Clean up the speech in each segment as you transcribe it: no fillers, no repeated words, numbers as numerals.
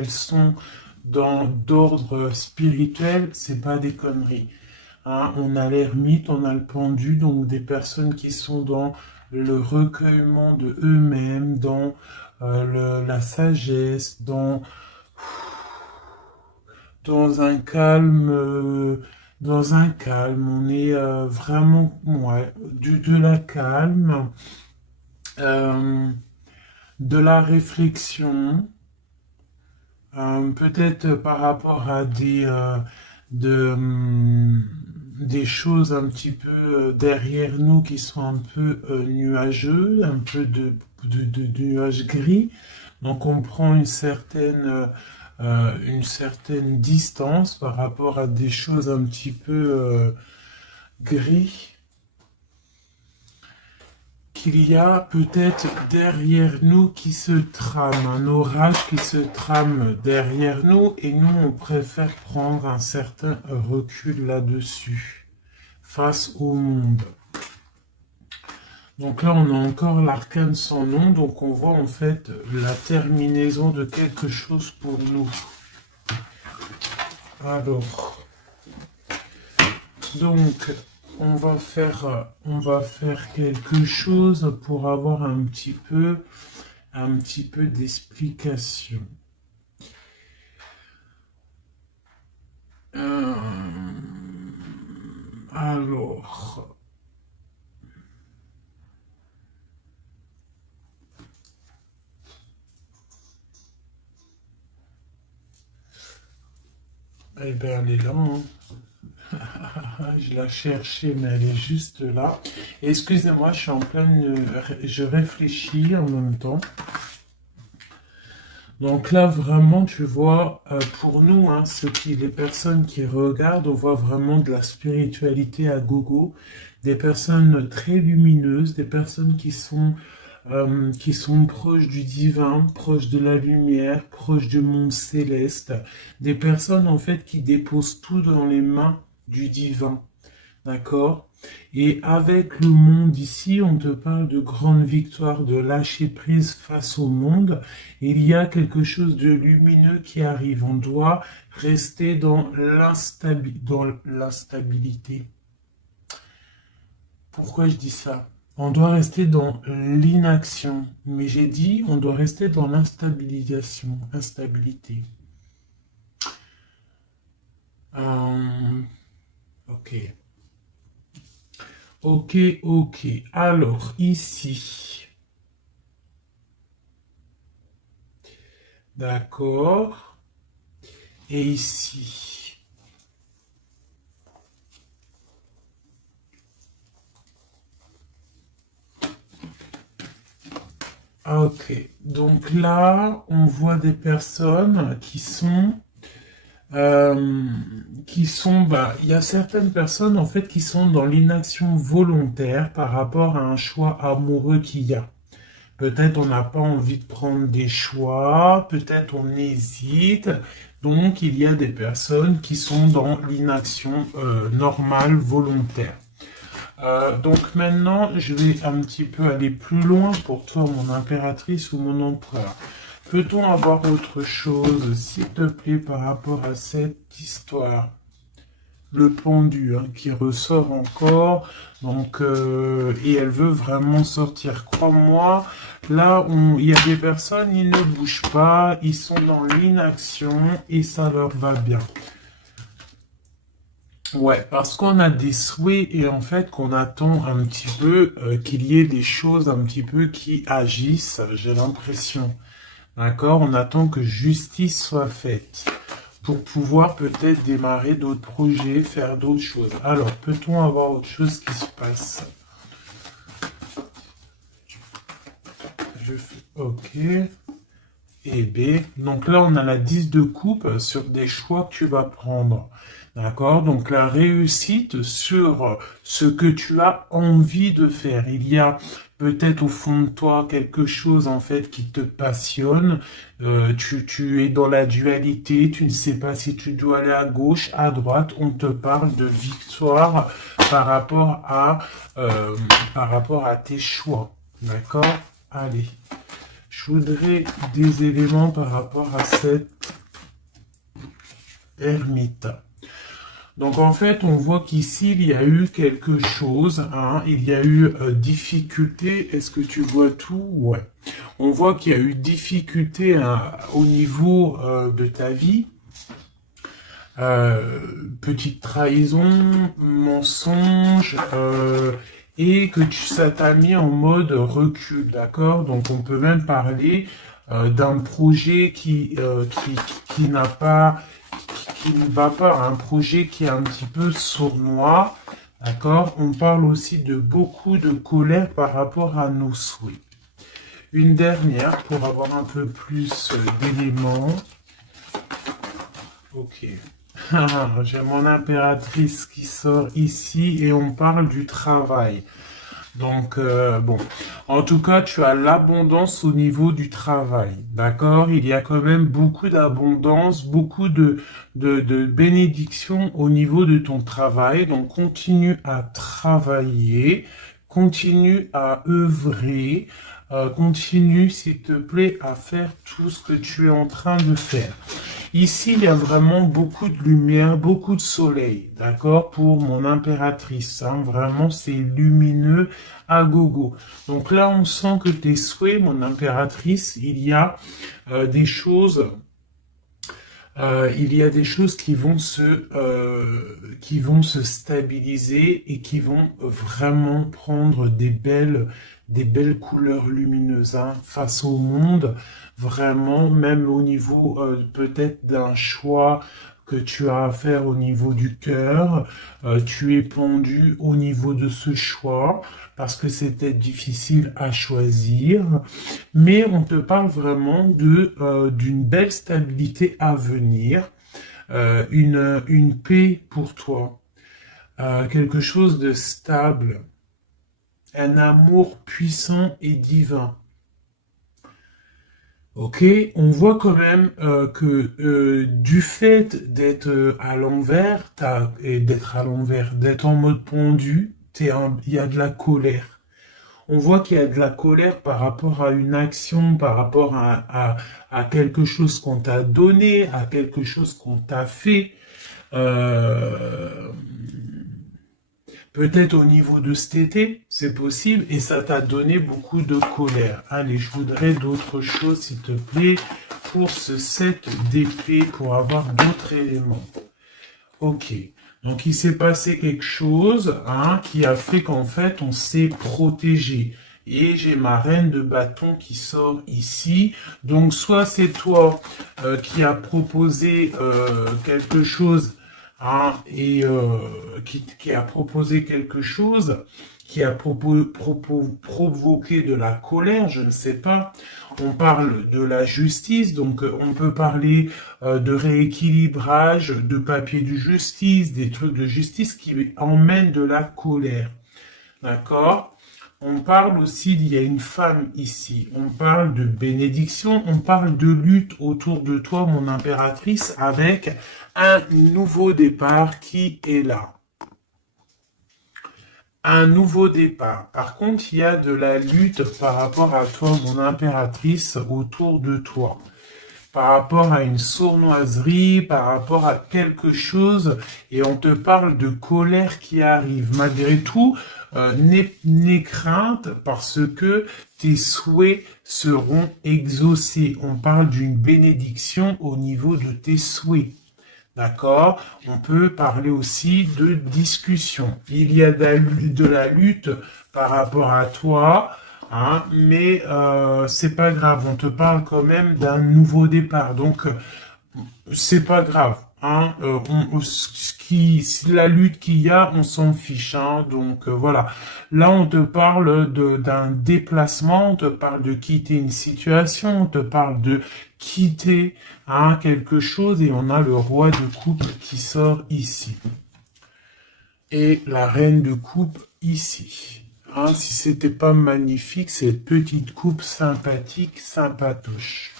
elles sont d'ordre spirituel, c'est pas des conneries. Hein, on a l'ermite, on a le pendu, donc des personnes qui sont dans le recueillement de eux-mêmes, dans la sagesse, dans un calme, on est vraiment, ouais, de la calme, euh, de la réflexion, peut-être par rapport à des choses un petit peu derrière nous qui sont un peu nuageux, un peu de nuages gris. Donc on prend une certaine distance par rapport à des choses un petit peu gris qu'il y a peut-être derrière nous qui se trame, un orage qui se trame derrière nous et nous on préfère prendre un certain recul là-dessus face au monde. Donc là on a encore l'arcane sans nom, donc on voit en fait la terminaison de quelque chose pour nous. Alors, donc on va faire quelque chose pour avoir un petit peu d'explication. Alors, eh bien, elle est là. Hein. Je la cherchais, mais elle est juste là. Excusez-moi, je suis en pleine... Je réfléchis en même temps. Donc là, vraiment, tu vois, pour nous, hein, les personnes qui regardent, on voit vraiment de la spiritualité à gogo, des personnes très lumineuses, des personnes qui sont proches du divin, proches de la lumière, proches du monde céleste, des personnes en fait qui déposent tout dans les mains du divin, d'accord? Et avec le monde ici, on te parle de grande victoire, de lâcher prise face au monde. Il y a quelque chose de lumineux qui arrive. On doit rester dans l'instabilité. Pourquoi je dis ça? On doit rester dans l'inaction. Mais j'ai dit, on doit rester dans instabilité. Ok. Ok, ok. Alors, ici. D'accord. Et ici. Ok. Donc là, on voit des personnes il y a certaines personnes en fait qui sont dans l'inaction volontaire par rapport à un choix amoureux qu'il y a. Peut-être on n'a pas envie de prendre des choix, peut-être on hésite. Donc il y a des personnes qui sont dans l'inaction normale, volontaire. Donc maintenant, je vais un petit peu aller plus loin pour toi, mon impératrice ou mon empereur. Peut-on avoir autre chose, s'il te plaît, par rapport à cette histoire? Le pendu hein, qui ressort encore, donc et elle veut vraiment sortir. Crois-moi, là il y a des personnes, ils ne bougent pas, ils sont dans l'inaction et ça leur va bien. Ouais, parce qu'on a des souhaits et en fait qu'on attend un petit peu qu'il y ait des choses un petit peu qui agissent, j'ai l'impression. D'accord? On attend que justice soit faite pour pouvoir peut-être démarrer d'autres projets, faire d'autres choses. Alors, peut-on avoir autre chose qui se passe? Ok. Et B. Donc là, on a la 10 de coupe sur des choix que tu vas prendre. D'accord? Donc la réussite sur ce que tu as envie de faire. Il y a peut-être au fond de toi quelque chose en fait qui te passionne. Tu es dans la dualité, tu ne sais pas si tu dois aller à gauche, à droite. On te parle de victoire par rapport à tes choix. D'accord? Allez. Je voudrais des éléments par rapport à cette ermite. Donc en fait, on voit qu'ici, il y a eu quelque chose, hein, il y a eu difficulté. Est-ce que tu vois tout? Ouais. On voit qu'il y a eu difficulté hein, au niveau de ta vie. Petite trahison, mensonge, et que ça t'a mis en mode recul, d'accord? Donc on peut même parler d'un projet qui n'a pas, qui ne va pas, un projet qui est un petit peu sournois, d'accord? On parle aussi de beaucoup de colère par rapport à nos souhaits. Une dernière pour avoir un peu plus d'éléments. Ok. J'ai mon impératrice qui sort ici et on parle du travail. Donc, bon, en tout cas, tu as l'abondance au niveau du travail, d'accord? Il y a quand même beaucoup d'abondance, beaucoup de bénédictions au niveau de ton travail. Donc, continue à travailler, continue à œuvrer, continue, s'il te plaît, à faire tout ce que tu es en train de faire. Ici, il y a vraiment beaucoup de lumière, beaucoup de soleil, d'accord, pour mon impératrice. Hein, vraiment, c'est lumineux à gogo. Donc là, on sent que tes souhaits, mon impératrice, des choses, il y a des choses qui vont se stabiliser et qui vont vraiment prendre des belles couleurs lumineuses hein, face au monde. Vraiment, même au niveau peut-être d'un choix que tu as à faire au niveau du cœur, tu es pendu au niveau de ce choix parce que c'était difficile à choisir, mais on te parle vraiment d'une belle stabilité à venir, une paix pour toi, quelque chose de stable, un amour puissant et divin. Ok, on voit quand même que du fait d'être à l'envers, d'être en mode pendu, il y a de la colère. On voit qu'il y a de la colère par rapport à une action, par rapport à quelque chose qu'on t'a donné, à quelque chose qu'on t'a fait. Euh, Peut-être au niveau de cet été, c'est possible, et ça t'a donné beaucoup de colère. Allez, je voudrais d'autres choses, s'il te plaît, pour ce set d'épée, pour avoir d'autres éléments. Ok, donc il s'est passé quelque chose hein, qui a fait qu'en fait, on s'est protégé. Et j'ai ma reine de bâton qui sort ici. Donc soit c'est toi qui as proposé quelque chose hein, et qui a proposé quelque chose, qui a provoqué de la colère, je ne sais pas. On parle de la justice, donc on peut parler de rééquilibrage, de papier de justice, des trucs de justice qui emmènent de la colère. D'accord? On parle aussi, il y a une femme ici, on parle de bénédiction, on parle de lutte autour de toi, mon impératrice, avec un nouveau départ qui est là. Un nouveau départ. Par contre, il y a de la lutte par rapport à toi, mon impératrice, autour de toi. Par rapport à une sournoiserie, par rapport à quelque chose, et on te parle de colère qui arrive. Malgré tout, n'aie crainte parce que tes souhaits seront exaucés. On parle d'une bénédiction au niveau de tes souhaits. D'accord? On peut parler aussi de discussion. Il y a de la lutte par rapport à toi, hein, mais c'est pas grave. On te parle quand même d'un nouveau départ. Donc, c'est pas grave. Hein, la lutte qu'il y a, on s'en fiche. Hein, donc voilà. Là, on te parle d'un déplacement, on te parle de quitter une situation, on te parle de quitter hein, quelque chose, et on a le roi de coupe qui sort ici. Et la reine de coupe ici. Hein, si c'était pas magnifique, cette petite coupe sympathique, sympatoche.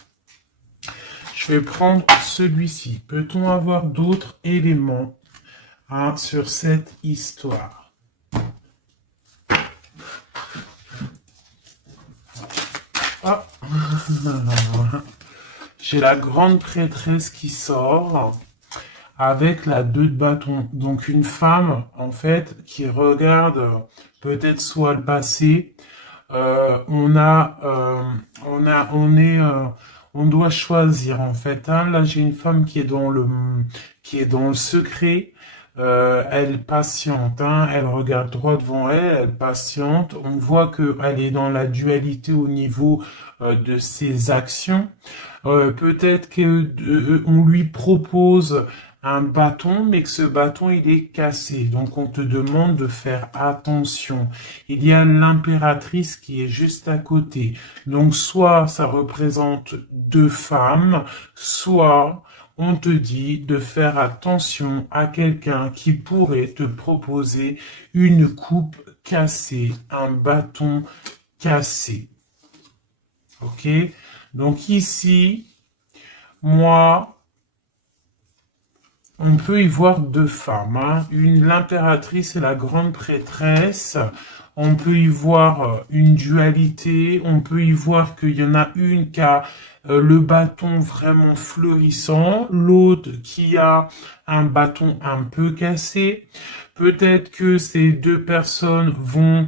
Je vais prendre celui-ci. Peut-on avoir d'autres éléments hein, sur cette histoire? Ah. J'ai la grande prêtresse qui sort avec la 2 de bâton. Donc une femme, en fait, qui regarde peut-être soit le passé, on doit choisir en fait. Hein. Là, j'ai une femme qui est dans le secret. Elle patiente, hein. Elle regarde droit devant elle, elle patiente. On voit qu'elle est dans la dualité au niveau de ses actions. Peut-être on lui propose un bâton, mais que ce bâton il est cassé. Donc on te demande de faire attention. Il y a l'impératrice qui est juste à côté. Donc soit ça représente 2 femmes, soit on te dit de faire attention à quelqu'un qui pourrait te proposer une coupe cassée, un bâton cassé. Ok? Donc ici, moi, on peut y voir 2 femmes, hein. L'impératrice et la grande prêtresse. On peut y voir une dualité. On peut y voir qu'il y en a une qui a le bâton vraiment fleurissant, l'autre qui a un bâton un peu cassé. Peut-être que ces 2 personnes vont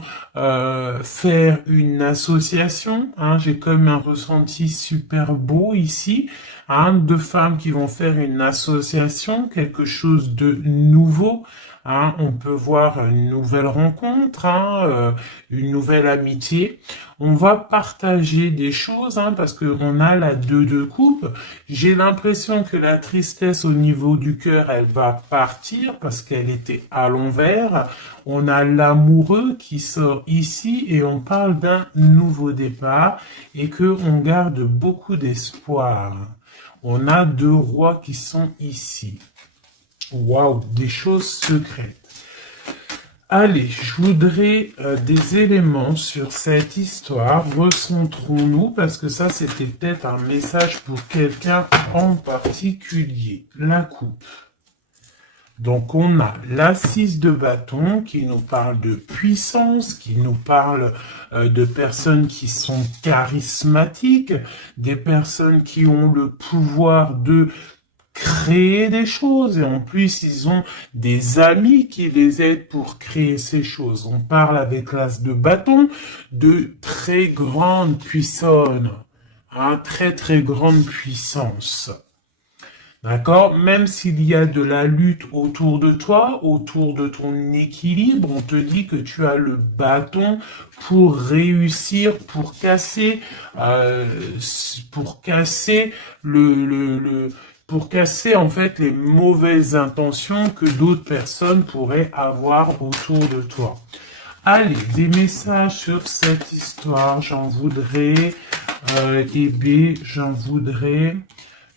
faire une association. Hein. J'ai comme un ressenti super beau ici. Hein. 2 femmes qui vont faire une association, quelque chose de nouveau. Hein. On peut voir une nouvelle rencontre, hein, une nouvelle amitié. On va partager des choses hein, parce qu'on a la 2 de coupe. J'ai l'impression que la tristesse au niveau du cœur, elle va partir parce qu'elle était à l'envers. On a l'amoureux qui sort ici et on parle d'un nouveau départ et qu'on garde beaucoup d'espoir. On a 2 rois qui sont ici. Waouh, des choses secrètes. Allez, je voudrais des éléments sur cette histoire. Recentrons-nous, parce que ça, c'était peut-être un message pour quelqu'un en particulier. La coupe. Donc, on a l'assise de bâton qui nous parle de puissance, qui nous parle de personnes qui sont charismatiques, des personnes qui ont le pouvoir de créer des choses et en plus ils ont des amis qui les aident pour créer ces choses. On parle avec l'as de bâton de très grande puissance, hein, très grande puissance. D'accord? Même s'il y a de la lutte autour de toi, autour de ton équilibre, on te dit que tu as le bâton pour réussir, pour casser pour casser en fait les mauvaises intentions que d'autres personnes pourraient avoir autour de toi. Allez, des messages sur cette histoire, j'en voudrais, j'en voudrais.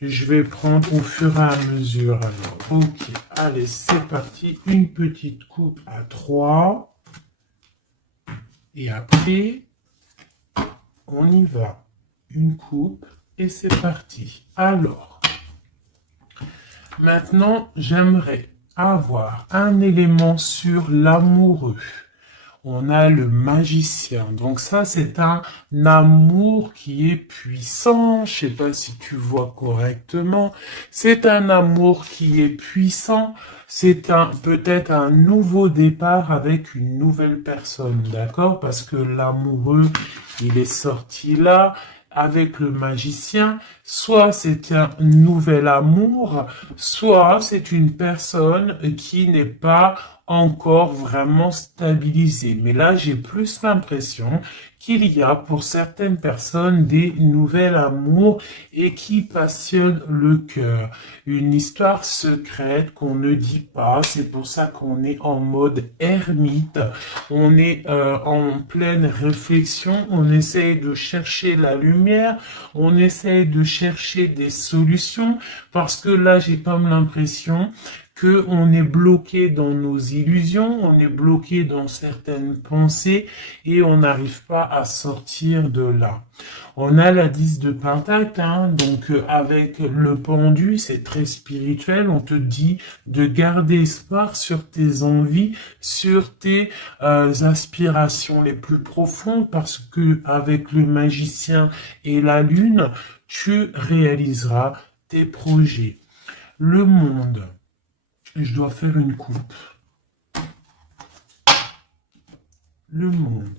Je vais prendre au fur et à mesure. Alors, ok, allez, c'est parti. Une petite coupe à 3. Et après, on y va. Une coupe et c'est parti. Alors, maintenant, j'aimerais avoir un élément sur l'amoureux. On a le magicien. Donc ça, c'est un amour qui est puissant. Je sais pas si tu vois correctement. C'est un amour qui est puissant. C'est peut-être un nouveau départ avec une nouvelle personne. D'accord? Parce que l'amoureux, il est sorti là. Avec le magicien, soit c'est un nouvel amour, soit c'est une personne qui n'est pas encore vraiment stabilisée. Mais là, j'ai plus l'impression qu'il y a pour certaines personnes des nouvelles amours et qui passionnent le cœur. Une histoire secrète qu'on ne dit pas, c'est pour ça qu'on est en mode ermite, on est en pleine réflexion, on essaye de chercher la lumière, on essaye de chercher des solutions, parce que là j'ai comme l'impression qu'on est bloqué dans nos illusions, on est bloqué dans certaines pensées et on n'arrive pas à sortir de là. On a la 10 de Pentacle, hein, donc avec le pendu, c'est très spirituel, on te dit de garder espoir sur tes envies, sur tes aspirations les plus profondes, parce que avec le magicien et la lune, tu réaliseras tes projets. Le monde. je dois faire une coupe. Le monde.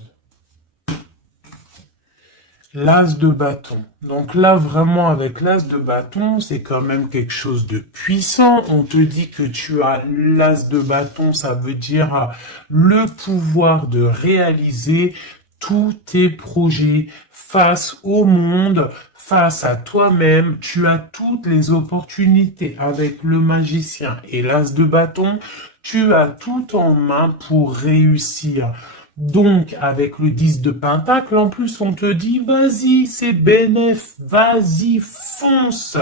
L'as de bâton. Donc là, vraiment, avec l'as de bâton, c'est quand même quelque chose de puissant. On te dit que tu as l'as de bâton, ça veut dire le pouvoir de réaliser tous tes projets face au monde, face à toi-même. Tu as toutes les opportunités avec le magicien et l'as de bâton. Tu as tout en main pour réussir. Donc, avec le 10 de pentacle, en plus, on te dit, vas-y, c'est bénéf, vas-y, fonce,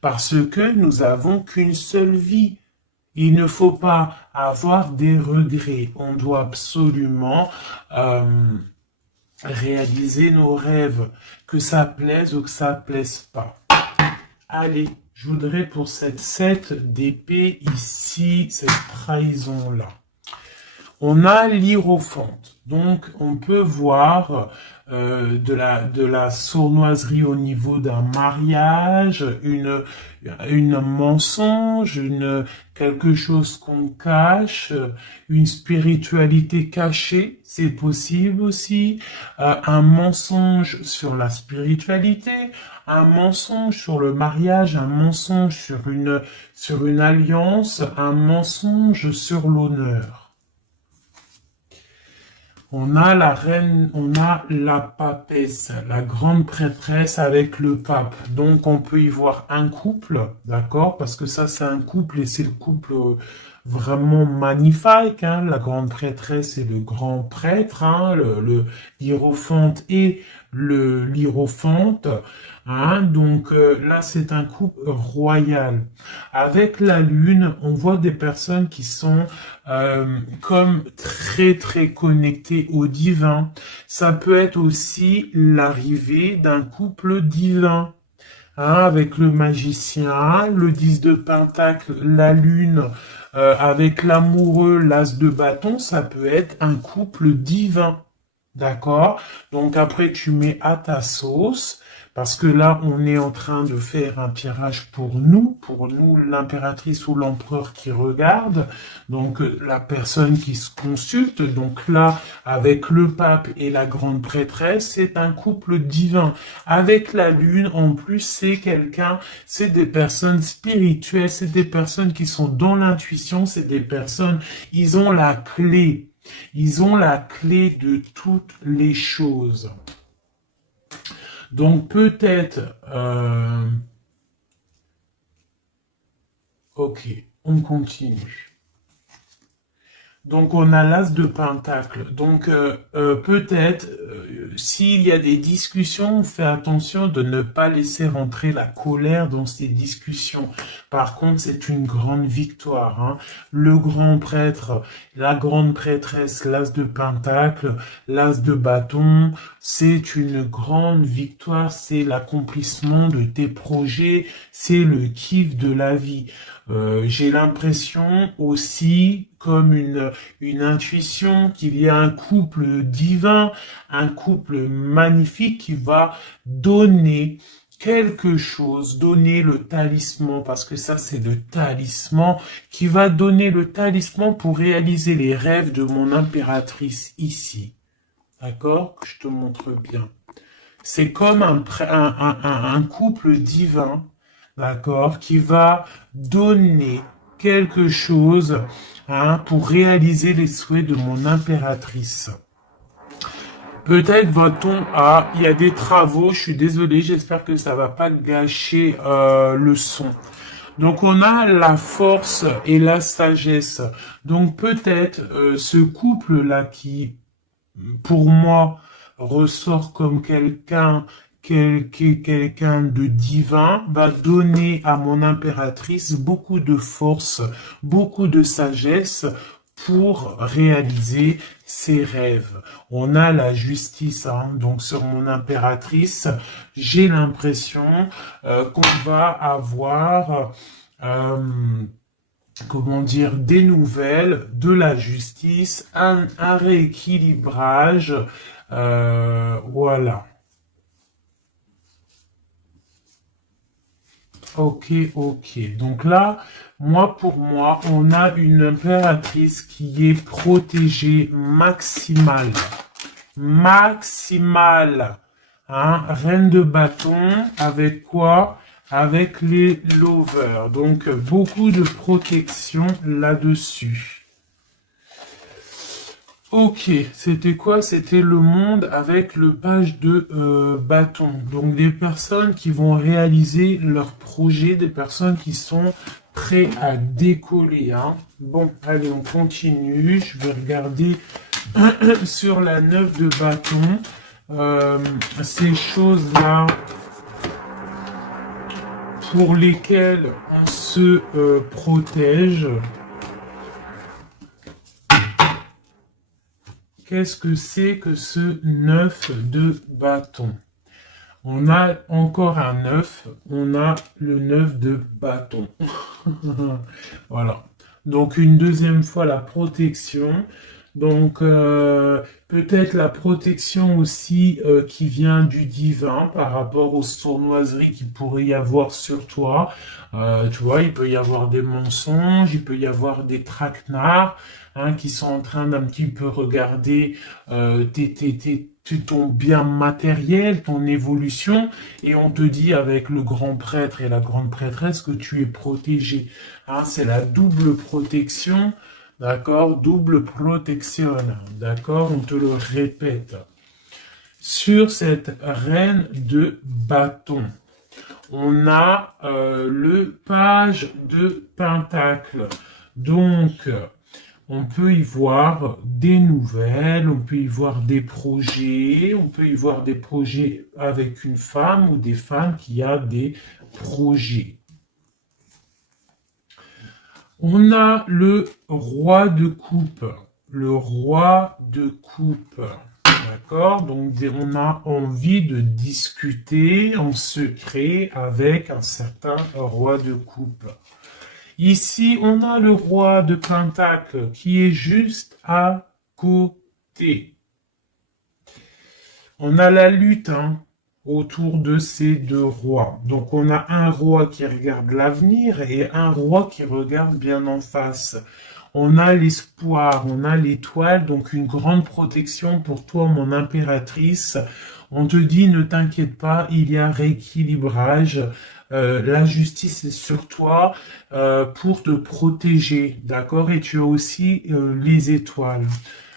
parce que nous avons qu'une seule vie. Il ne faut pas avoir des regrets. On doit absolument réaliser nos rêves, que ça plaise ou que ça plaise pas. Allez, je voudrais pour cette 7 d'épée ici, cette trahison-là. On a l'hiérophante, donc on peut voir de la sournoiserie au niveau d'un mariage, une mensonge, quelque chose qu'on cache, une spiritualité cachée, c'est possible aussi, un mensonge sur la spiritualité, un mensonge sur le mariage, un mensonge sur une alliance, un mensonge sur l'honneur. On a la reine, on a la papesse, la grande prêtresse avec le pape. Donc, on peut y voir un couple, d'accord? Parce que ça, c'est un couple et c'est le couple vraiment magnifique, hein? La grande prêtresse et le grand prêtre, hein? Le hiérophante et l'hiérophante, hein? Donc, là, c'est un couple royal. Avec la lune, on voit des personnes qui sont comme très très connecté au divin. Ça peut être aussi l'arrivée d'un couple divin. Hein, avec le magicien, le 10 de pentacle, la lune, avec l'amoureux, l'as de bâton, ça peut être un couple divin. D'accord? Donc après, tu mets à ta sauce. Parce que là, on est en train de faire un tirage pour nous l'impératrice ou l'empereur qui regarde, donc la personne qui se consulte. Donc là, avec le pape et la grande prêtresse, c'est un couple divin. Avec la lune, en plus, c'est des personnes spirituelles, c'est des personnes qui sont dans l'intuition, c'est des personnes, ils ont la clé. Ils ont la clé de toutes les choses. Donc peut-être... ok, on continue. Donc on a l'as de pentacle. Donc peut-être s'il y a des discussions, fais attention de ne pas laisser rentrer la colère dans ces discussions. Par contre, c'est une grande victoire. Hein. Le grand prêtre, la grande prêtresse, l'as de pentacle, l'as de bâton, c'est une grande victoire. C'est l'accomplissement de tes projets, c'est le kiff de la vie. J'ai l'impression aussi, comme une intuition, qu'il y a un couple divin, un couple magnifique qui va donner quelque chose, donner le talisman, parce que ça c'est le talisman, qui va donner le talisman pour réaliser les rêves de mon impératrice ici. D'accord? Que je te montre bien. C'est comme un couple divin, d'accord, qui va donner quelque chose hein, pour réaliser les souhaits de mon impératrice. Peut-être va-t-on il y a des travaux, je suis désolé, j'espère que ça va pas gâcher le son. Donc on a la force et la sagesse. Donc peut-être ce couple-là qui, pour moi, ressort comme quelqu'un de divin, va donner à mon impératrice beaucoup de force, beaucoup de sagesse pour réaliser ses rêves. On a la justice, hein, donc sur mon impératrice, j'ai l'impression qu'on va avoir comment dire, des nouvelles, de la justice, un rééquilibrage, voilà. Ok, ok. Donc là, pour moi, on a une impératrice qui est protégée maximale. Maximale. Hein? Reine de bâton, avec quoi? Avec les lovers. Donc, beaucoup de protection là-dessus. Ok, c'était quoi? C'était le monde avec le page de bâton. Donc des personnes qui vont réaliser leur projet, des personnes qui sont prêts à décoller. Hein. Bon, allez, on continue. Je vais regarder sur la 9 de bâton. Ces choses-là pour lesquelles on se protège. Qu'est-ce que c'est que ce 9 de bâton? On a encore un 9, on a le 9 de bâton. Voilà. Donc une deuxième fois la protection. Donc peut-être la protection aussi qui vient du divin par rapport aux sournoiseries qu'il pourrait y avoir sur toi. Tu vois, il peut y avoir des mensonges, il peut y avoir des traquenards hein, qui sont en train d'un petit peu regarder ton bien matériel, ton évolution, et on te dit avec le grand prêtre et la grande prêtresse que tu es protégé. Hein, c'est la double protection. D'accord? Double protection. D'accord? On te le répète. Sur cette reine de bâton, on a le page de pentacle. Donc, on peut y voir des nouvelles, on peut y voir des projets, on peut y voir des projets avec une femme ou des femmes qui a des projets. On a le roi de coupe. Le roi de coupe. D'accord? Donc, on a envie de discuter en secret avec un certain roi de coupe. Ici, on a le roi de pentacle qui est juste à côté. On a la lutte, hein, autour de ces deux rois. Donc on a un roi qui regarde l'avenir et un roi qui regarde bien en face. On a l'espoir, on a l'étoile, donc une grande protection pour toi, mon impératrice. On te dit, ne t'inquiète pas, il y a rééquilibrage. La justice est sur toi pour te protéger, d'accord? Et tu as aussi les étoiles.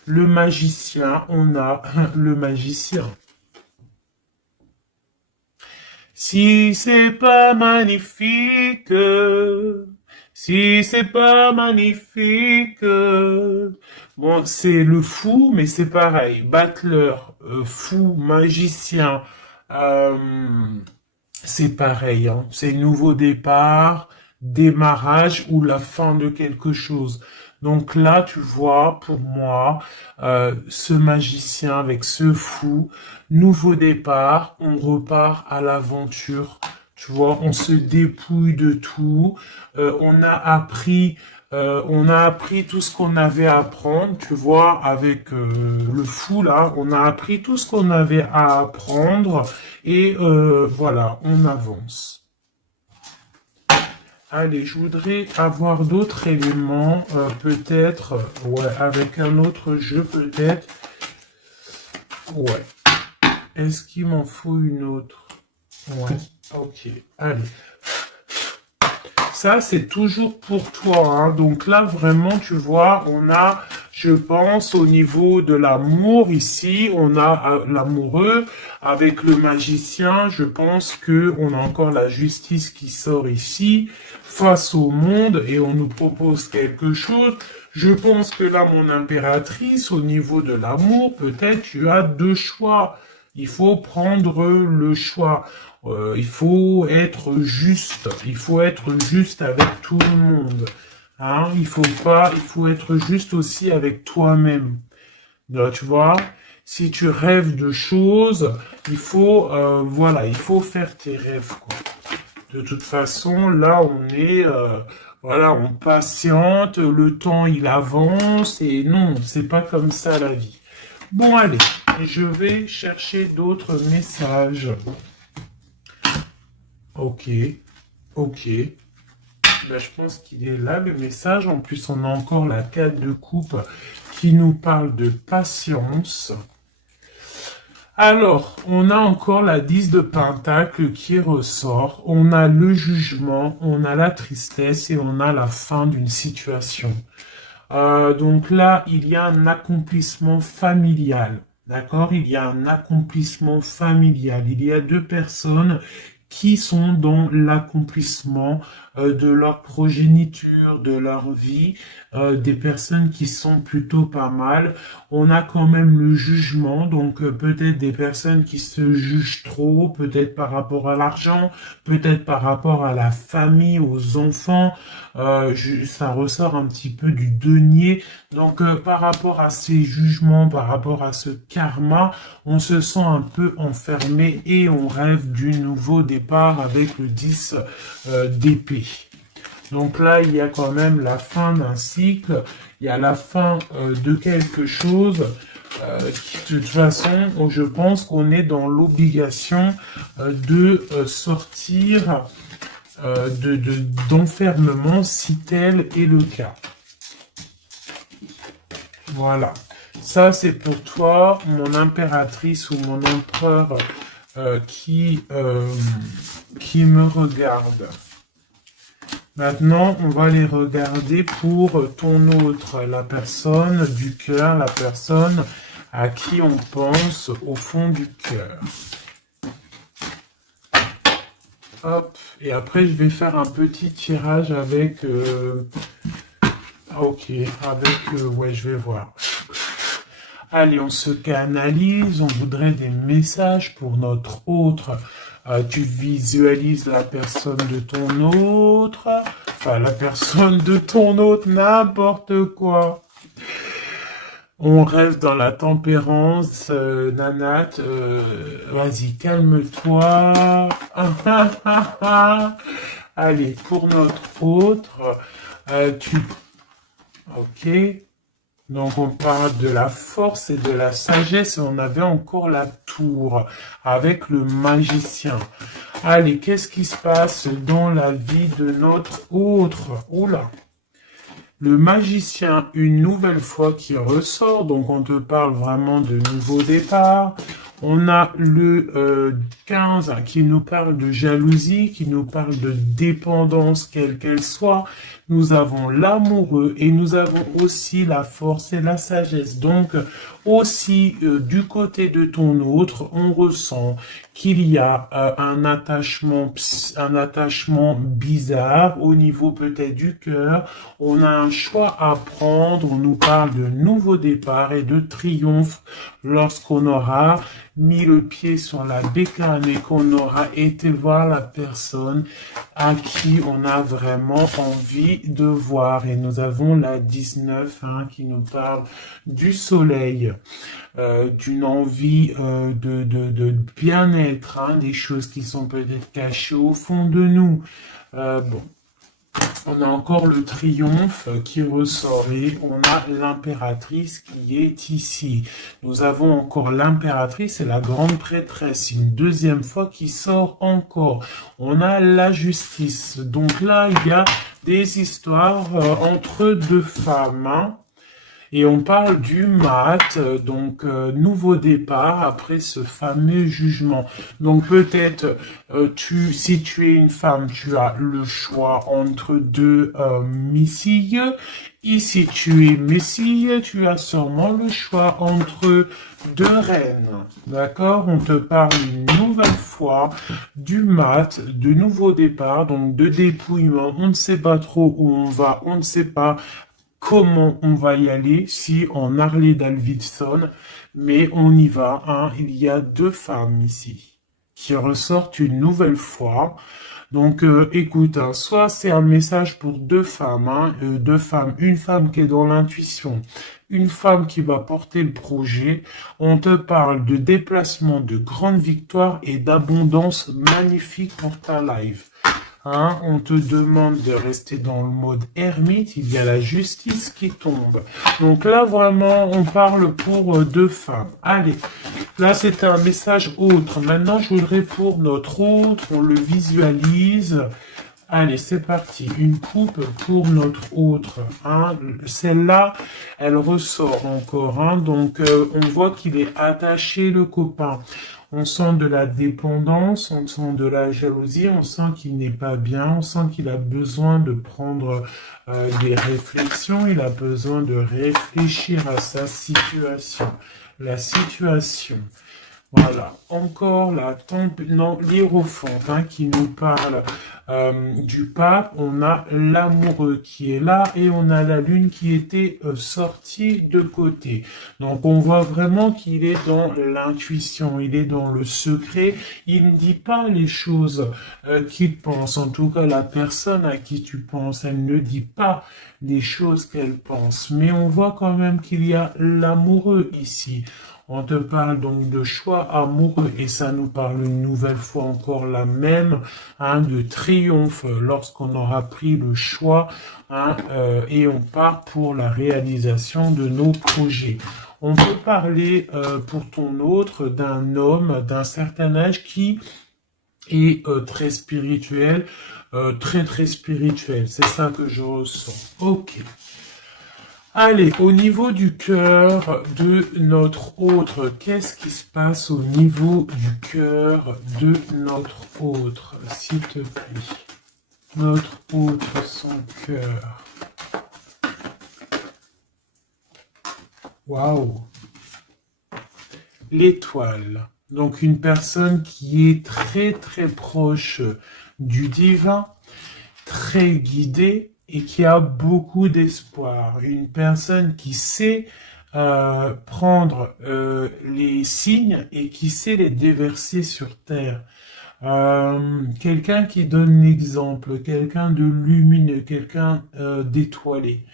Le magicien, on a le magicien. Si c'est pas magnifique, si c'est pas magnifique, bon, c'est le fou, mais c'est pareil. Battleur, fou, magicien, c'est pareil. Hein. C'est nouveau départ, démarrage ou la fin de quelque chose. Donc là, tu vois, pour moi, ce magicien avec ce fou, nouveau départ, on repart à l'aventure. Tu vois, on se dépouille de tout. On a appris tout ce qu'on avait à apprendre. Tu vois, avec le fou là, on a appris tout ce qu'on avait à apprendre et voilà, on avance. Allez, je voudrais avoir d'autres éléments, peut-être, ouais, avec un autre jeu, peut-être. Ouais. Est-ce qu'il m'en faut une autre? Ouais, ok. Allez. Ça, c'est toujours pour toi. Hein. Donc là, vraiment, tu vois, on a, je pense, au niveau de l'amour, ici, on a l'amoureux. Avec le magicien, je pense que on a encore la justice qui sort ici, face au monde, et on nous propose quelque chose. Je pense que là, mon impératrice, au niveau de l'amour, peut-être tu as deux choix. Il faut prendre le choix. Il faut être juste. Il faut être juste avec tout le monde. Hein? Il faut être juste aussi avec toi-même. Tu vois, si tu rêves de choses, voilà, il faut faire tes rêves, quoi. De toute façon, là, voilà, on patiente, le temps, il avance, et non, c'est pas comme ça la vie. Bon, allez, je vais chercher d'autres messages. Ok. Ok. Ben, je pense qu'il est là, le message. En plus, on a encore la 4 de coupe qui nous parle de patience. Alors, on a encore la 10 de Pentacle qui ressort. On a le jugement, on a la tristesse et on a la fin d'une situation. Donc là, il y a un accomplissement familial. D'accord? Il y a un accomplissement familial. Il y a deux personnes qui sont dans l'accomplissement de leur progéniture, de leur vie, des personnes qui sont plutôt pas mal. On a quand même le jugement, donc peut-être des personnes qui se jugent trop, peut-être par rapport à l'argent, peut-être par rapport à la famille, aux enfants. Ça ressort un petit peu du denier. Donc par rapport à ces jugements, par rapport à ce karma, on se sent un peu enfermé et on rêve du nouveau départ avec le 10 d'épée. Donc là, il y a quand même la fin d'un cycle, il y a la fin de quelque chose. De toute façon, je pense qu'on est dans l'obligation de sortir d'enfermement si tel est le cas. Voilà. Ça, c'est pour toi, mon impératrice ou mon empereur qui me regarde. Maintenant, on va les regarder pour ton autre, la personne du cœur, la personne à qui on pense au fond du cœur. Hop, et après je vais faire un petit tirage avec... ok, avec... ouais, je vais voir. Allez, on se canalise, on voudrait des messages pour notre autre. Tu visualises la personne de ton autre, enfin la personne de ton autre, n'importe quoi. On reste dans la tempérance, Nanat, vas-y, calme-toi. Allez, pour notre autre, ok. Donc on parle de la force et de la sagesse. On avait encore la tour avec le magicien. Allez, qu'est-ce qui se passe dans la vie de notre autre? Oula. Le magicien, une nouvelle fois qui ressort. Donc on te parle vraiment de nouveau départ. On a le 15 qui nous parle de jalousie, qui nous parle de dépendance, quelle qu'elle soit. Nous avons l'amoureux et nous avons aussi la force et la sagesse. Donc aussi du côté de ton autre, on ressent qu'il y a un attachement bizarre au niveau peut-être du cœur. On a un choix à prendre. On nous parle de nouveau départ et de triomphe lorsqu'on aura mis le pied sur la bécane et qu'on aura été voir la personne à qui on a vraiment envie de voir. Et nous avons la 19 qui nous parle du soleil, d'une envie de bien-être, des choses qui sont peut-être cachées au fond de nous. Bon. On a encore le triomphe qui ressort et on a l'impératrice qui est ici. Nous avons encore l'impératrice et la grande prêtresse, une deuxième fois qui sort encore. On a la justice. Donc là, il y a des histoires entre deux femmes. Et on parle du mat, donc nouveau départ après ce fameux jugement. Donc peut-être, si tu es une femme, tu as le choix entre deux missiles. Et si tu es missile, tu as sûrement le choix entre deux reines. D'accord? On te parle une nouvelle fois du mat, de nouveau départ, donc de dépouillement. On ne sait pas trop où on va, on ne sait pas comment on va y aller si on Harley Davidson, mais on y va. Il y a deux femmes ici qui ressortent une nouvelle fois. Donc, écoute, soit c'est un message pour deux femmes, une femme qui est dans l'intuition, une femme qui va porter le projet. On te parle de déplacement, de grande victoire et d'abondance magnifique pour ta life. On te demande de rester dans le mode ermite, il y a la justice qui tombe. Donc là, vraiment, on parle pour deux femmes. Allez, là, c'était un message autre. Maintenant, je voudrais pour notre autre, on le visualise. Allez, c'est parti. Une coupe pour notre autre. Hein. Celle-là, elle ressort encore. Hein. Donc, on voit qu'il est attaché, le copain. On sent de la dépendance, on sent de la jalousie, on sent qu'il n'est pas bien, on sent qu'il a besoin de prendre des réflexions, il a besoin de réfléchir à sa situation. La situation. Voilà, encore la non, l'hiérophante hein, qui nous parle du pape. On a l'amoureux qui est là et on a la lune qui était sortie de côté. Donc on voit vraiment qu'il est dans l'intuition, il est dans le secret. Il ne dit pas les choses qu'il pense. En tout cas, la personne à qui tu penses, elle ne dit pas les choses qu'elle pense. Mais on voit quand même qu'il y a l'amoureux ici. On te parle donc de choix amoureux et ça nous parle une nouvelle fois encore la même, hein, de triomphe lorsqu'on aura pris le choix hein, et on part pour la réalisation de nos projets. On peut parler pour ton autre d'un homme d'un certain âge qui est très spirituel, très spirituel. C'est ça que je ressens. Ok. Allez, au niveau du cœur de notre autre, qu'est-ce qui se passe au niveau du cœur de notre autre, s'il te plaît? Notre autre, son cœur. Waouh! L'étoile. Donc une personne qui est très proche du divin, très guidée, et qui a beaucoup d'espoir. Une personne qui sait prendre les signes et qui sait les déverser sur terre. Quelqu'un qui donne l'exemple, quelqu'un de lumineux, quelqu'un d'étoilé.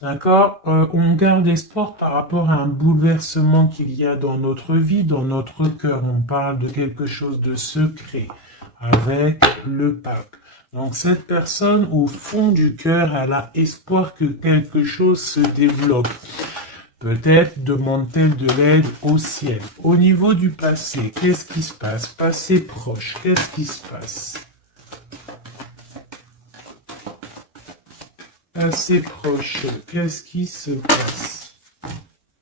D'accord. On garde espoir par rapport à un bouleversement qu'il y a dans notre vie, dans notre cœur. On parle de quelque chose de secret avec le pape. Donc cette personne, au fond du cœur, elle a espoir que quelque chose se développe. Peut-être demande-t-elle de l'aide au ciel. Au niveau du passé, qu'est-ce qui se passe? Passé proche, qu'est-ce qui se passe? Passé proche, qu'est-ce qui se passe?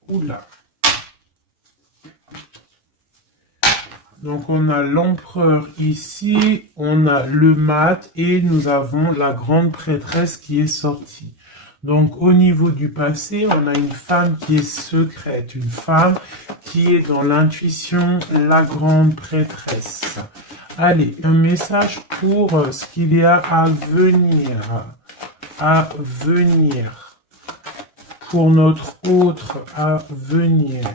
Oula. Donc on a l'empereur ici, on a le mat et nous avons la grande prêtresse qui est sortie. Donc au niveau du passé, on a une femme qui est secrète, une femme qui est dans l'intuition, la grande prêtresse. Allez, un message pour ce qu'il y a à venir. À venir. Pour notre autre à venir.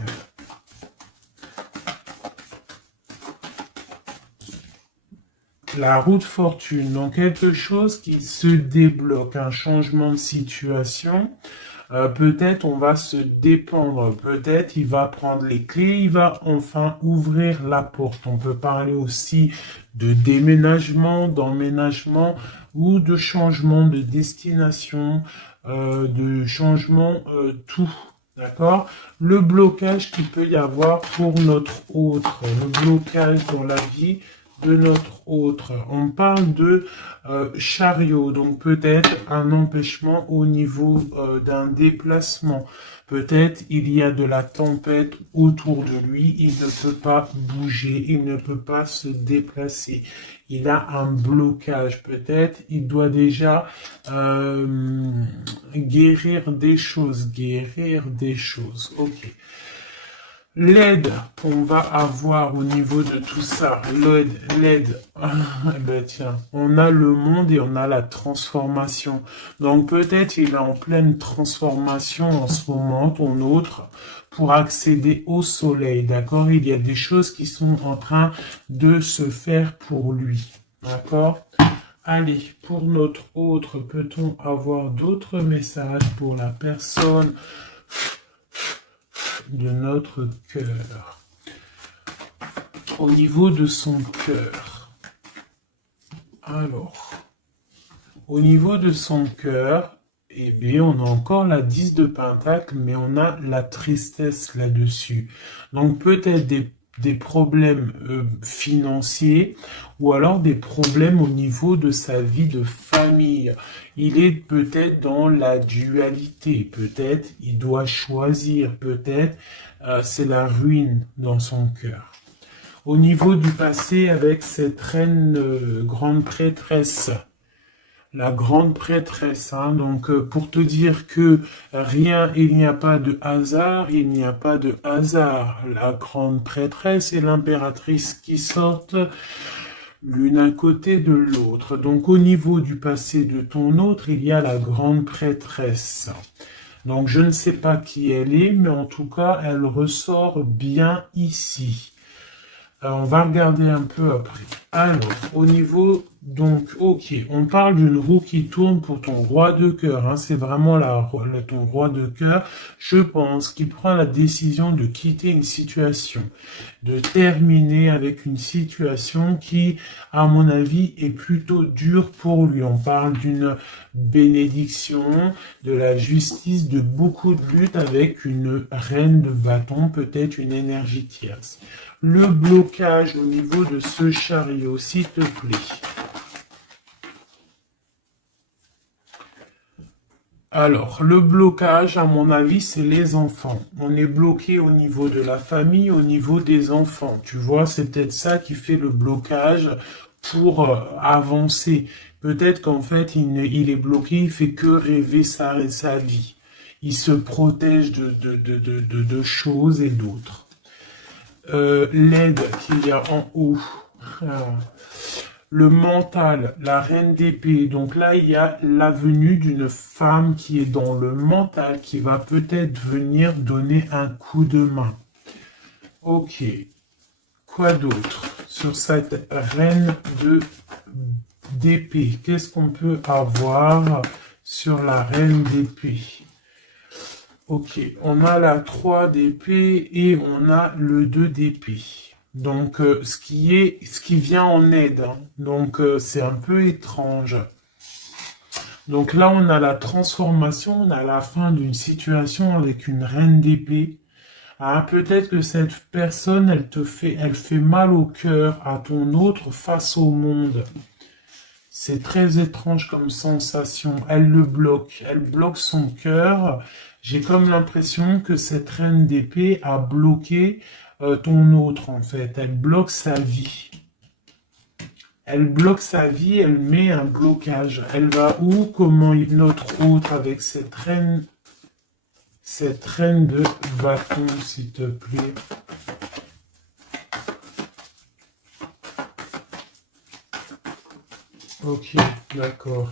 La roue de fortune, donc quelque chose qui se débloque, un changement de situation. Peut-être on va se dépendre, peut-être il va prendre les clés, il va enfin ouvrir la porte. On peut parler aussi de déménagement, d'emménagement ou de changement de destination, de changement tout. D'accord? Le blocage qu'il peut y avoir pour notre autre, le blocage dans la vie de notre autre. On parle de chariot, donc peut-être un empêchement au niveau d'un déplacement. Peut-être il y a de la tempête autour de lui, il ne peut pas bouger, il ne peut pas se déplacer. Il a un blocage, peut-être il doit déjà guérir des choses, Ok. L'aide qu'on va avoir au niveau de tout ça, l'aide, ben tiens, on a le monde et on a la transformation. Donc peut-être il est en pleine transformation en ce moment, ton autre, pour accéder au soleil, d'accord? Il y a des choses qui sont en train de se faire pour lui, d'accord? Allez, pour notre autre, peut-on avoir d'autres messages pour la personne de notre cœur, au niveau de son cœur? Alors, au niveau de son cœur, eh bien, on a encore la 10 de Pentacle, mais on a la tristesse là-dessus. Donc, peut-être des problèmes financiers ou alors des problèmes au niveau de sa vie de famille. Il est peut-être dans la dualité, peut-être il doit choisir, peut-être c'est la ruine dans son cœur. Au niveau du passé, avec cette reine grande prêtresse, la grande prêtresse, hein, donc pour te dire que rien, il n'y a pas de hasard, il n'y a pas de hasard. La grande prêtresse et l'impératrice qui sortent l'une à côté de l'autre. Donc au niveau du passé de ton autre, il y a la grande prêtresse. Donc je ne sais pas qui elle est, mais en tout cas, elle ressort bien ici. Alors, on va regarder un peu après. Alors, au niveau, donc, ok, on parle d'une roue qui tourne pour ton roi de cœur, hein, c'est vraiment ton roi de cœur. Je pense qu'il prend la décision de quitter une situation, de terminer avec une situation qui, à mon avis, est plutôt dure pour lui. On parle d'une bénédiction, de la justice, de beaucoup de luttes avec une reine de bâton, peut-être une énergie tierce. Le blocage au niveau de ce chariot, s'il te plaît. Alors, le blocage, à mon avis, c'est les enfants. On est bloqué au niveau de la famille, au niveau des enfants. Tu vois, c'est peut-être ça qui fait le blocage pour avancer. Peut-être qu'en fait, il est bloqué, il fait que rêver sa vie. Il se protège de choses et d'autres. L'aide qu'il y a en haut, le mental, la reine d'épée. Donc là, il y a la venue d'une femme qui est dans le mental, qui va peut-être venir donner un coup de main. Ok. Quoi d'autre sur cette reine d'épée? Qu'est-ce qu'on peut avoir sur la reine d'épée? Ok, on a la 3 d'épée et on a le 2 d'épée. Donc, ce qui vient en aide. Hein. Donc, c'est un peu étrange. Donc là, on a la transformation, on a la fin d'une situation avec une reine d'épée. Ah, peut-être que cette personne, elle fait mal au cœur à ton autre face au monde. C'est très étrange comme sensation. Elle bloque son cœur. J'ai comme l'impression que cette reine d'épée a bloqué ton autre, en fait. Elle bloque sa vie. Elle bloque sa vie, elle met un blocage. Elle va où? Comment notre autre avec cette reine de bâton, s'il te plaît. Ok, d'accord.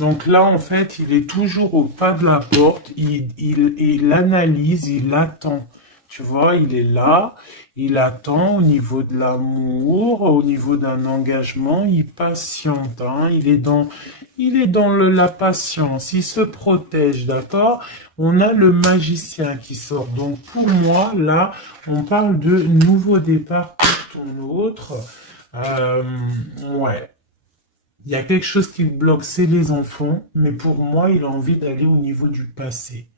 Donc là, en fait, il est toujours au pas de la porte, il analyse, il attend. Tu vois, il est là, il attend au niveau de l'amour, au niveau d'un engagement, il patiente, hein, il est dans la patience, il se protège, d'accord? On a le magicien qui sort. Donc pour moi, là, on parle de nouveau départ pour ton autre. Ouais. Il y a quelque chose qui le bloque, c'est les enfants, mais pour moi, il a envie d'aller au niveau du passé.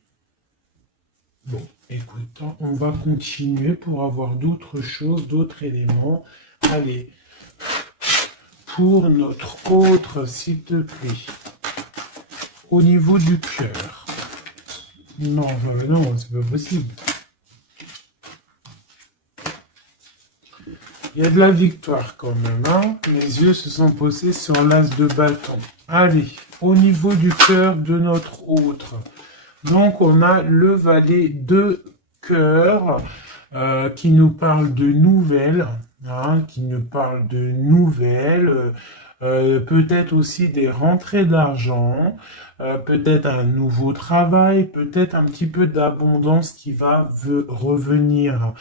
Bon, écoute, on va continuer pour avoir d'autres choses, d'autres éléments. Allez, pour notre autre, s'il te plaît, au niveau du cœur. Non, non, c'est pas possible. Il y a de la victoire quand même, hein. Mes yeux se sont posés sur l'as de bâton. Allez, au niveau du cœur de notre autre. Donc, on a le valet de cœur qui nous parle de nouvelles, hein, peut-être aussi des rentrées d'argent, peut-être un nouveau travail, peut-être un petit peu d'abondance qui va revenir.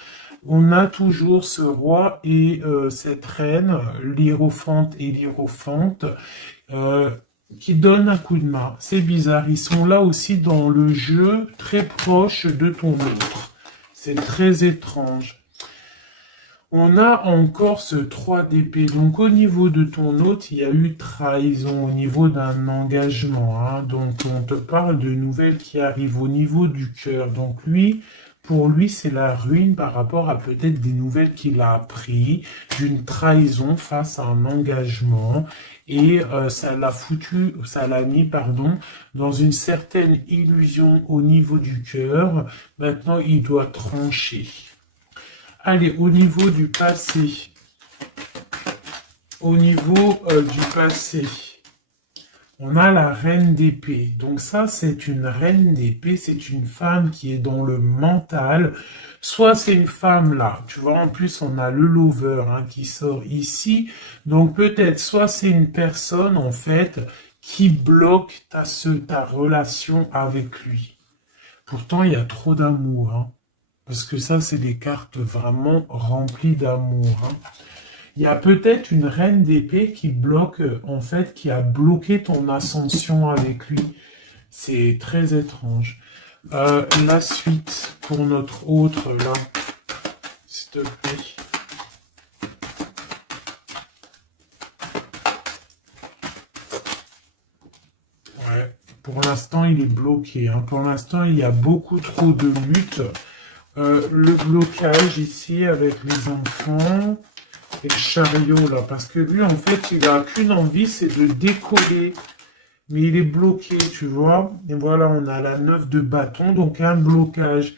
On a toujours ce roi et cette reine, l'hiérophante et l'hiérophante, qui donnent un coup de main. C'est bizarre, ils sont là aussi dans le jeu, très proche de ton autre. C'est très étrange. On a encore ce 3 d'épée. Donc au niveau de ton autre, il y a eu trahison au niveau d'un engagement. Hein. Donc on te parle de nouvelles qui arrivent au niveau du cœur. Donc lui, Pour lui, c'est la ruine par rapport à peut-être des nouvelles qu'il a appris, d'une trahison face à un engagement, et ça l'a mis, pardon, dans une certaine illusion au niveau du cœur. Maintenant, il doit trancher. Allez, au niveau du passé. Au niveau du passé. On a la reine d'épée. Donc ça, c'est une reine d'épée. C'est une femme qui est dans le mental. Soit c'est une femme là. Tu vois, en plus, on a le lover hein, qui sort ici. Donc peut-être, soit c'est une personne, en fait, qui bloque ta relation avec lui. Pourtant, il y a trop d'amour. Hein, parce que ça, c'est des cartes vraiment remplies d'amour. Hein. Il y a peut-être une reine d'épée qui bloque, en fait, qui a bloqué ton ascension avec lui. C'est très étrange. La suite pour notre autre, là, s'il te plaît. Ouais. Pour l'instant, il est bloqué. Hein. Pour l'instant, il y a beaucoup trop de luttes. Le blocage ici avec les enfants. Et le chariot là, parce que lui en fait il a qu'une envie, c'est de décoller, mais il est bloqué, tu vois, et voilà, on a la 9 de bâton, donc un blocage,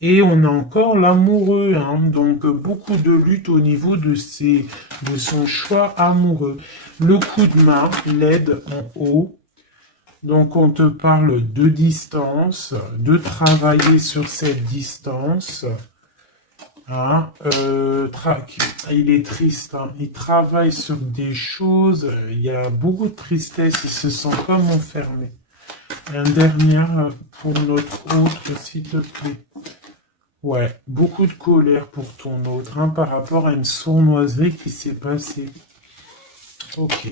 et on a encore l'amoureux, hein, donc beaucoup de lutte au niveau de son choix amoureux. Le coup de main, l'aide en haut, donc on te parle de distance, de travailler sur cette distance. Hein, il est triste, hein. Il travaille sur des choses, il y a beaucoup de tristesse, il se sent comme enfermé. Un dernier pour notre autre, s'il te plaît. Ouais, beaucoup de colère pour ton autre, hein, par rapport à une sournoiserie qui s'est passée. Ok.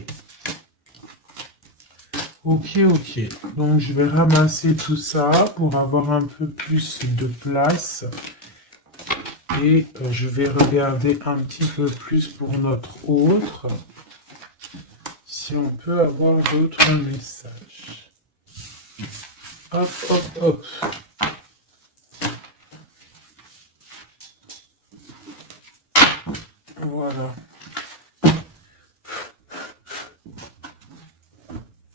Ok. Donc je vais ramasser tout ça pour avoir un peu plus de place. Et je vais regarder un petit peu plus pour notre autre, si on peut avoir d'autres messages. Hop. Voilà.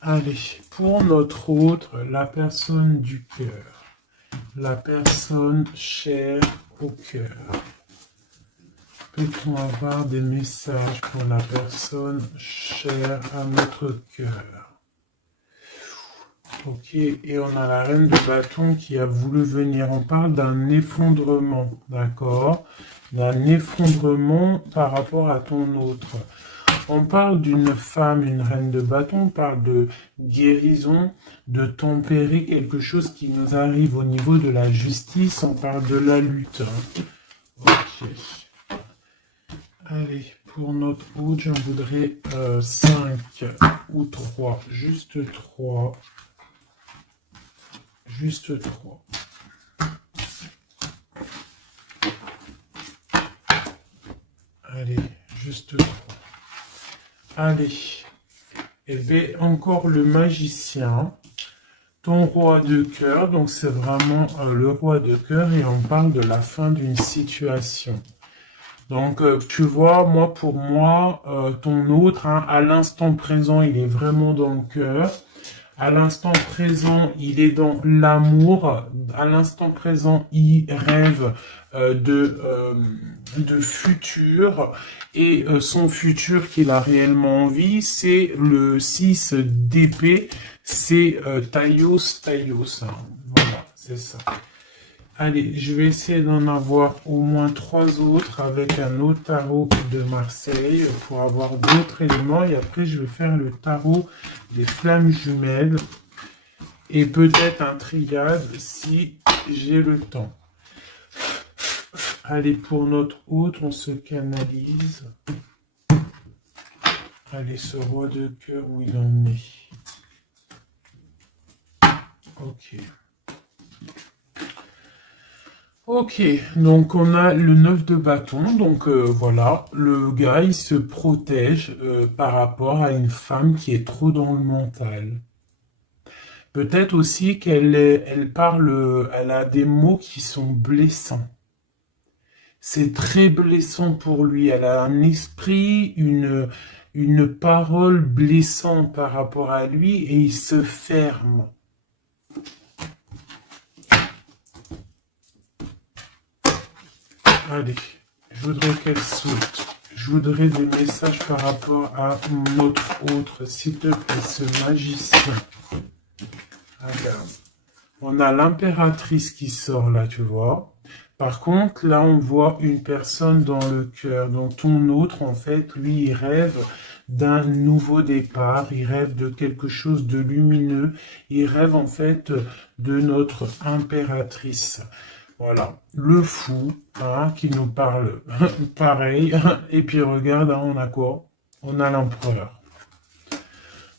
Allez, pour notre autre, la personne du cœur. La personne chère au cœur. Peut-on avoir des messages pour la personne chère à notre cœur? Ok, et on a la reine de bâton qui a voulu venir. On parle d'un effondrement, d'accord? D'un effondrement par rapport à ton autre. On parle d'une femme, une reine de bâton, on parle de guérison, de tempérer quelque chose qui nous arrive au niveau de la justice, on parle de la lutte. Ok. Allez, pour notre autre, j'en voudrais 5 ou 3, juste 3. Juste 3. Allez, juste 3. Allez, et bien encore le magicien, ton roi de cœur, donc c'est vraiment le roi de cœur et on parle de la fin d'une situation. Donc tu vois, pour moi, ton autre, hein, à l'instant présent, il est vraiment dans le cœur. À l'instant présent, il est dans l'amour. À l'instant présent, il rêve de futur. Et son futur qu'il a réellement envie, c'est le 6 d'épée. C'est Taios. Hein. Voilà, c'est ça. Allez, je vais essayer d'en avoir au moins 3 autres avec un autre tarot de Marseille pour avoir d'autres éléments. Et après, je vais faire le tarot des flammes jumelles et peut-être un triade si j'ai le temps. Allez, pour notre autre, on se canalise. Allez, ce roi de cœur, où il en est. Ok. Ok, donc on a le 9 de bâton, donc voilà, le gars il se protège par rapport à une femme qui est trop dans le mental. Peut-être aussi elle parle, elle a des mots qui sont blessants. C'est très blessant pour lui. Elle a un esprit, une parole blessante par rapport à lui et il se ferme. Allez, je voudrais qu'elle saute. Je voudrais des messages par rapport à notre autre, s'il te plaît, ce magicien. Regarde. On a l'impératrice qui sort là, tu vois. Par contre, là, on voit une personne dans le cœur. Donc, ton autre, en fait, lui, il rêve d'un nouveau départ. Il rêve de quelque chose de lumineux. Il rêve, en fait, de notre impératrice. Voilà, le fou, hein, qui nous parle pareil. Et puis regarde, hein, on a quoi? On a l'empereur.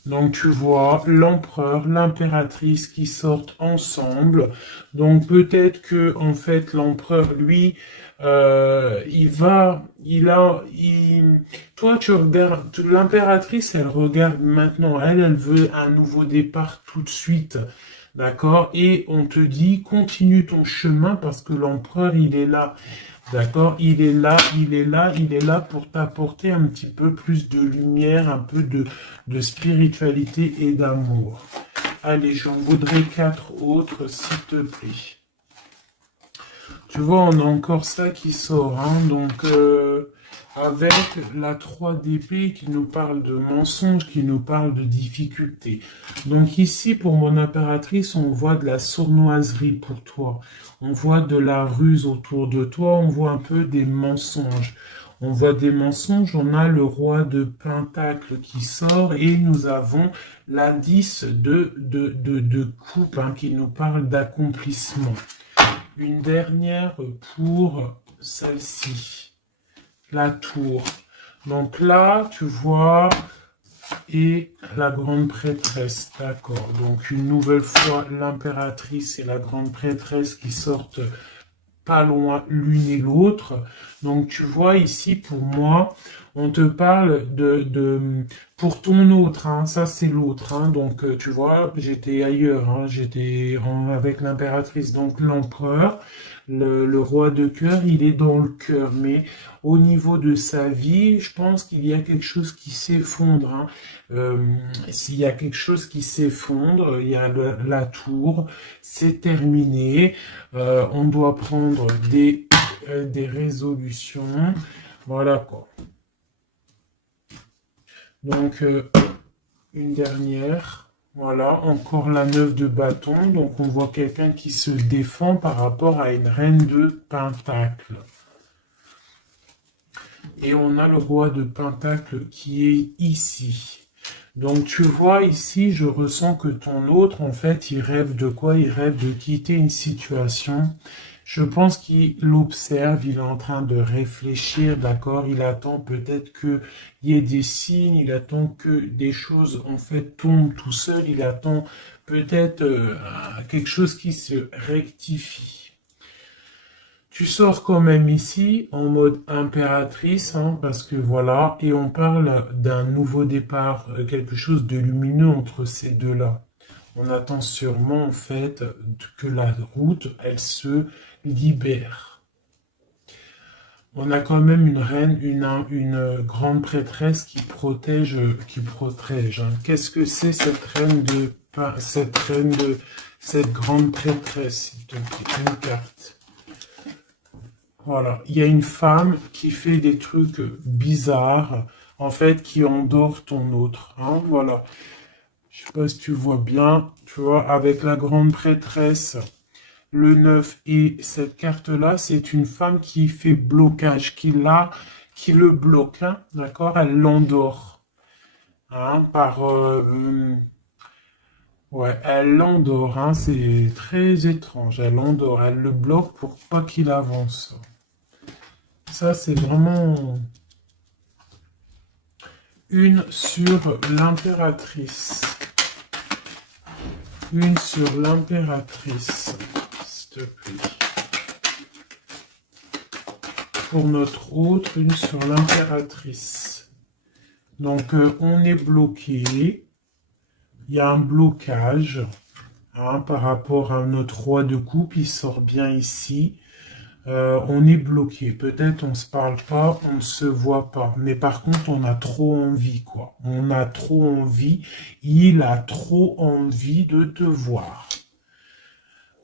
Donc tu vois l'empereur, l'impératrice qui sortent ensemble. Donc peut-être que en fait l'empereur, lui, toi tu regardes, l'impératrice, elle regarde maintenant, elle veut un nouveau départ tout de suite. D'accord? Et on te dit, continue ton chemin parce que l'empereur, il est là. D'accord? Il est là, il est là, il est là pour t'apporter un petit peu plus de lumière, un peu de spiritualité et d'amour. Allez, j'en voudrais 4 autres, s'il te plaît. Tu vois, on a encore ça qui sort, hein, donc avec la 3 d'épée qui nous parle de mensonges, qui nous parle de difficultés. Donc ici, pour mon impératrice, on voit de la sournoiserie pour toi. On voit de la ruse autour de toi, on voit un peu des mensonges. On voit des mensonges, on a le roi de Pentacle qui sort et nous avons l'indice de coupe hein, qui nous parle d'accomplissement. Une dernière pour celle-ci, la tour. Donc là, tu vois, et la grande prêtresse, d'accord. Donc une nouvelle fois, l'impératrice et la grande prêtresse qui sortent pas loin l'une et l'autre. Donc tu vois ici, pour moi, on te parle pour ton autre, hein, ça c'est l'autre, hein, donc tu vois, j'étais ailleurs, hein, avec l'impératrice, donc l'empereur, le roi de cœur, il est dans le cœur, mais au niveau de sa vie, je pense qu'il y a quelque chose qui s'effondre, hein. S'il y a quelque chose qui s'effondre, il y a la tour, c'est terminé, on doit prendre des résolutions, voilà quoi. Donc, une dernière. Voilà, encore la 9 de bâton. Donc, on voit quelqu'un qui se défend par rapport à une reine de pentacle. Et on a le roi de pentacle qui est ici. Donc, tu vois ici, je ressens que ton autre, en fait, il rêve de quoi? Il rêve de quitter une situation. Je pense qu'il observe, il est en train de réfléchir, d'accord? Il attend peut-être qu'il y ait des signes, il attend que des choses, en fait, tombent tout seul, il attend peut-être quelque chose qui se rectifie. Tu sors quand même ici en mode impératrice, hein, parce que voilà, et on parle d'un nouveau départ, quelque chose de lumineux entre ces deux-là. On attend sûrement en fait que la route, elle se libère. On a quand même une reine, une grande prêtresse qui protège, hein. Qu'est-ce que c'est cette grande prêtresse, s'il te plaît, une carte. Voilà, il y a une femme qui fait des trucs bizarres, en fait, qui endort ton autre, hein, voilà. Je sais pas si tu vois bien, tu vois, avec la grande prêtresse, le 9 et cette carte-là, c'est une femme qui fait blocage, qui le bloque, hein, d'accord? Elle l'endort, hein, ouais, elle l'endort, hein, c'est très étrange, elle l'endort, elle le bloque pour pas qu'il avance. Ça, c'est vraiment une sur l'impératrice. Une sur l'impératrice, s'il te plaît. Pour notre autre, une sur l'impératrice. Donc, on est bloqué. Il y a un blocage. hein, par rapport à notre roi de coupe, il sort bien ici. On est bloqué. Peut-être on se parle pas, on ne se voit pas. Mais par contre, on a trop envie, quoi. On a trop envie. Il a trop envie de te voir.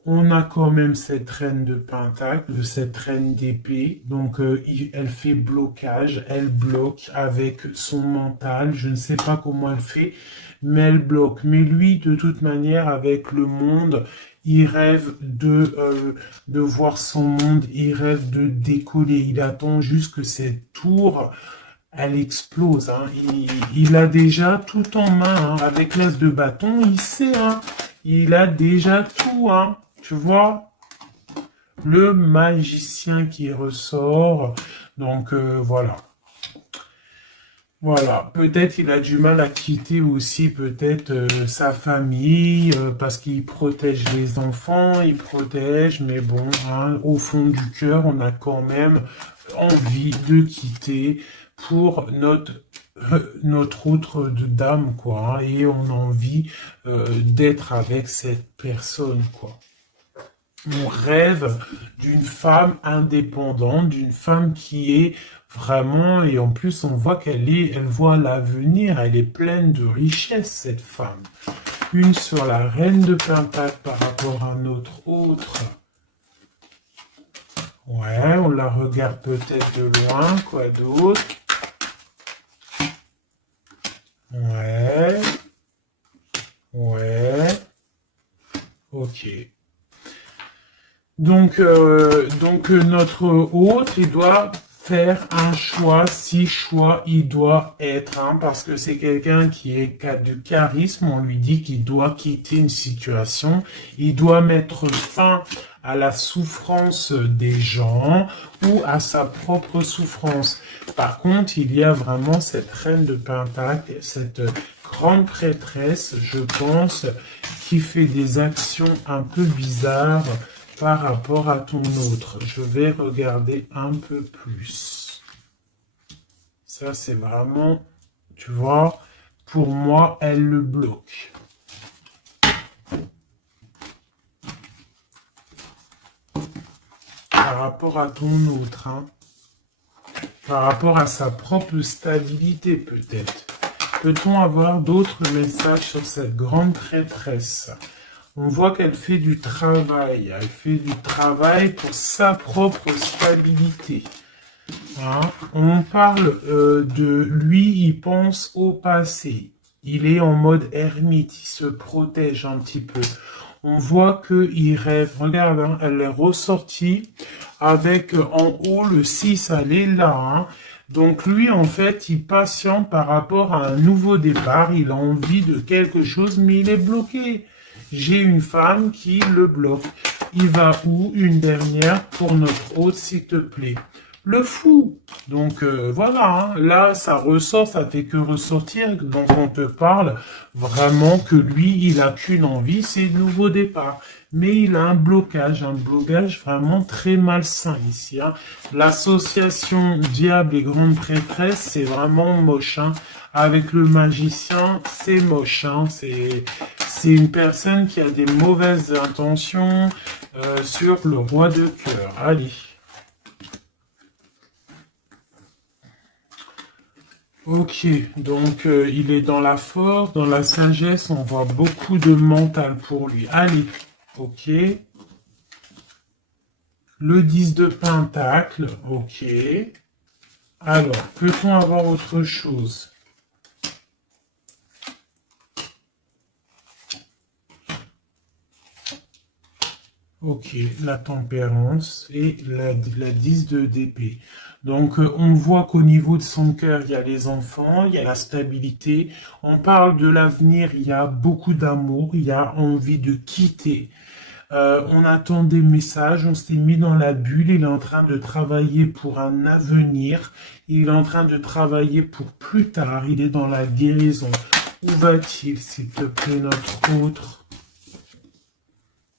On a quand même cette reine de pentacle, cette reine d'épée. Donc, elle fait blocage. Elle bloque avec son mental. Je ne sais pas comment elle fait, mais elle bloque. Mais lui, de toute manière, avec le monde, il rêve de voir son monde. Il rêve de décoller. Il attend juste que cette tour, elle explose. Hein. Il a déjà tout en main. Hein. Avec l'as de bâton, il sait. Hein. Il a déjà tout. Hein. Tu vois, le magicien qui ressort. Donc, voilà. Voilà. Peut-être il a du mal à quitter aussi peut-être sa famille parce qu'il protège les enfants, il protège, mais bon, hein, au fond du cœur, on a quand même envie de quitter pour notre autre de dame, quoi. Hein, et on a envie d'être avec cette personne, quoi. On rêve d'une femme indépendante, d'une femme qui est vraiment, et en plus on voit elle voit l'avenir, elle est pleine de richesse, cette femme. Une sur la reine de Pentacle par rapport à notre autre. Ouais, on la regarde peut-être de loin, quoi d'autre. Ouais. Ouais. Ok. Donc notre hôte, il doit faire un choix, si choix il doit être, hein, parce que c'est quelqu'un qui est de charisme, on lui dit qu'il doit quitter une situation, il doit mettre fin à la souffrance des gens ou à sa propre souffrance. Par contre, il y a vraiment cette reine de Pentacle, cette grande prêtresse, je pense, qui fait des actions un peu bizarres par rapport à ton autre. Je vais regarder un peu plus. Ça, c'est vraiment, tu vois, pour moi, elle le bloque. Par rapport à ton autre, hein. Par rapport à sa propre stabilité, peut-être. Peut-on avoir d'autres messages sur cette grande prêtresse ? On voit qu'elle fait du travail. Elle fait du travail pour sa propre stabilité. Hein? On parle de lui, il pense au passé. Il est en mode ermite, il se protège un petit peu. On voit qu'il rêve. Regarde, hein, elle est ressortie avec en haut le 6, elle est là. Hein? Donc lui, en fait, il patiente par rapport à un nouveau départ. Il a envie de quelque chose, mais il est bloqué. J'ai une femme qui le bloque. Il va où? Une dernière pour notre hôte, s'il te plaît. Le fou. Donc voilà, hein. Là, ça ressort, ça fait que ressortir. Donc on te parle vraiment que lui, il a qu'une envie, c'est le nouveau départ. Mais il a un blocage vraiment très malsain ici. Hein. L'association diable et grande prêtresse, c'est vraiment moche. Hein. Avec le magicien, c'est moche. Hein. C'est une personne qui a des mauvaises intentions sur le roi de cœur. Allez. Ok, donc il est dans la force, dans la sagesse, on voit beaucoup de mental pour lui. Allez, ok. Le 10 de pentacle, ok. Alors, peut-on avoir autre chose? Ok, la tempérance et la 10 d'épée. Donc, on voit qu'au niveau de son cœur, il y a les enfants, il y a la stabilité. On parle de l'avenir, il y a beaucoup d'amour, il y a envie de quitter. On attend des messages, on s'est mis dans la bulle, il est en train de travailler pour un avenir, il est en train de travailler pour plus tard, il est dans la guérison. Où va-t-il, s'il te plaît, notre autre?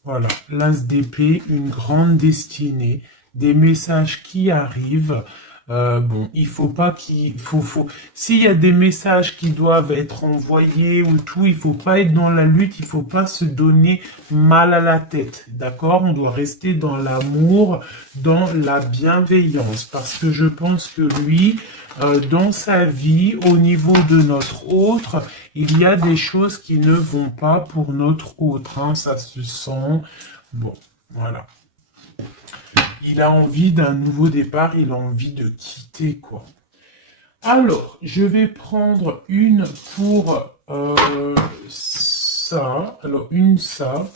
Voilà, l'as d'épée, une grande destinée, des messages qui arrivent, Bon, il faut pas s'il y a des messages qui doivent être envoyés ou tout, il faut pas être dans la lutte, il faut pas se donner mal à la tête, d'accord? On doit rester dans l'amour, dans la bienveillance, parce que je pense que lui, dans sa vie, au niveau de notre autre, il y a des choses qui ne vont pas pour notre autre, hein, ça se sent. Bon, voilà. Il a envie d'un nouveau départ, il a envie de quitter, quoi. Alors, je vais prendre une pour ça. Alors, une ça.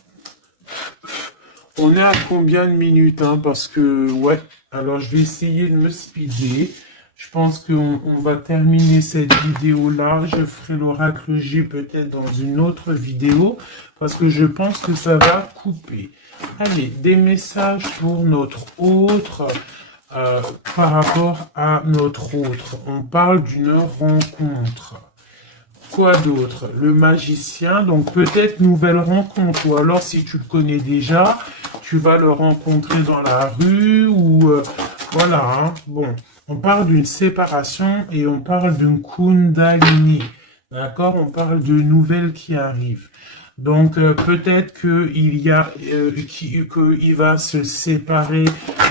On est à combien de minutes, hein? Parce que, ouais. Alors, je vais essayer de me speeder. Je pense qu'on va terminer cette vidéo-là. Je ferai l'oracle G peut-être dans une autre vidéo. Parce que je pense que ça va couper. Allez, des messages pour notre autre. Par rapport à notre autre. On parle d'une rencontre. Quoi d'autre? Le magicien, donc peut-être nouvelle rencontre, ou alors si tu le connais déjà, tu vas le rencontrer dans la rue, ou voilà, hein. Bon, on parle d'une séparation et on parle d'une kundalini, d'accord? On parle de nouvelles qui arrivent. Donc peut-être qu'il y a qu'il va se séparer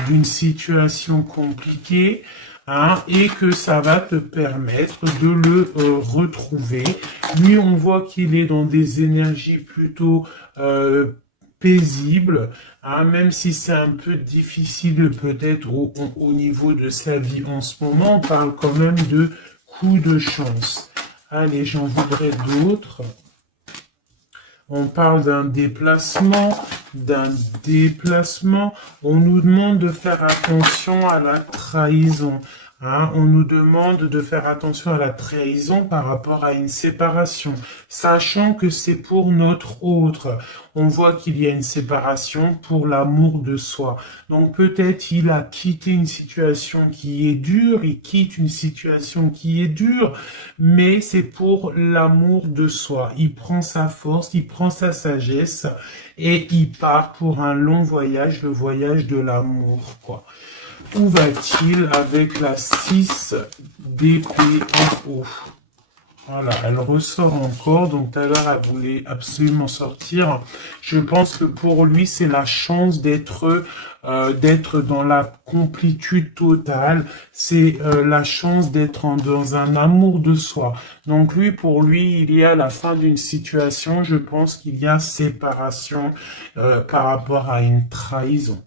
d'une situation compliquée, hein, et que ça va te permettre de le retrouver. Lui, on voit qu'il est dans des énergies plutôt paisibles, hein, même si c'est un peu difficile peut-être au niveau de sa vie en ce moment. On parle quand même de coup de chance. Allez, j'en voudrais d'autres. On parle d'un déplacement, On nous demande de faire attention à la trahison. Hein, on nous demande de faire attention à la trahison par rapport à une séparation, sachant que c'est pour notre autre. On voit qu'il y a une séparation pour l'amour de soi. Donc peut-être il a quitté une situation qui est dure, il quitte une situation qui est dure, mais c'est pour l'amour de soi. Il prend sa force, il prend sa sagesse et il part pour un long voyage, le voyage de l'amour, quoi. Où va-t-il avec la 6 d'épée en haut? Voilà, elle ressort encore. Donc tout à l'heure, elle voulait absolument sortir. Je pense que pour lui, c'est la chance d'être dans la complétude totale. C'est la chance d'être dans un amour de soi. Donc lui, pour lui, il y a la fin d'une situation. Je pense qu'il y a séparation par rapport à une trahison.